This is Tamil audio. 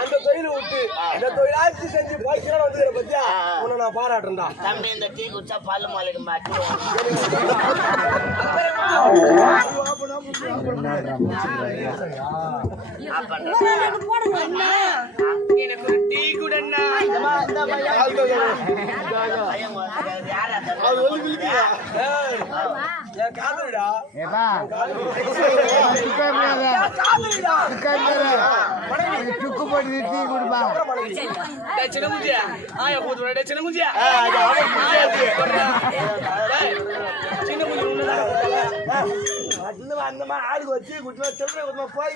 அந்த தொழில விட்டு இந்த தொழிலாச்சு செஞ்சு போய்க்கிறா வந்து பத்தியா உன்னை நான் பாராட்டுறேன்டா. தம்பி இந்த டீ குடிச்சா பல்லு மாலைக்கு மாட்டேன். எனக்கு ஒரு டீ குடன்னா காதலிடா சுக்கு போட்டு டீ குடிப்பா. சின்ன குஞ்சியா ஆயா போது சின்ன குஞ்சியா சின்ன குஞ்சு அந்த மாதிரி ஆளுக்கு வச்சு குடிச்சு போய்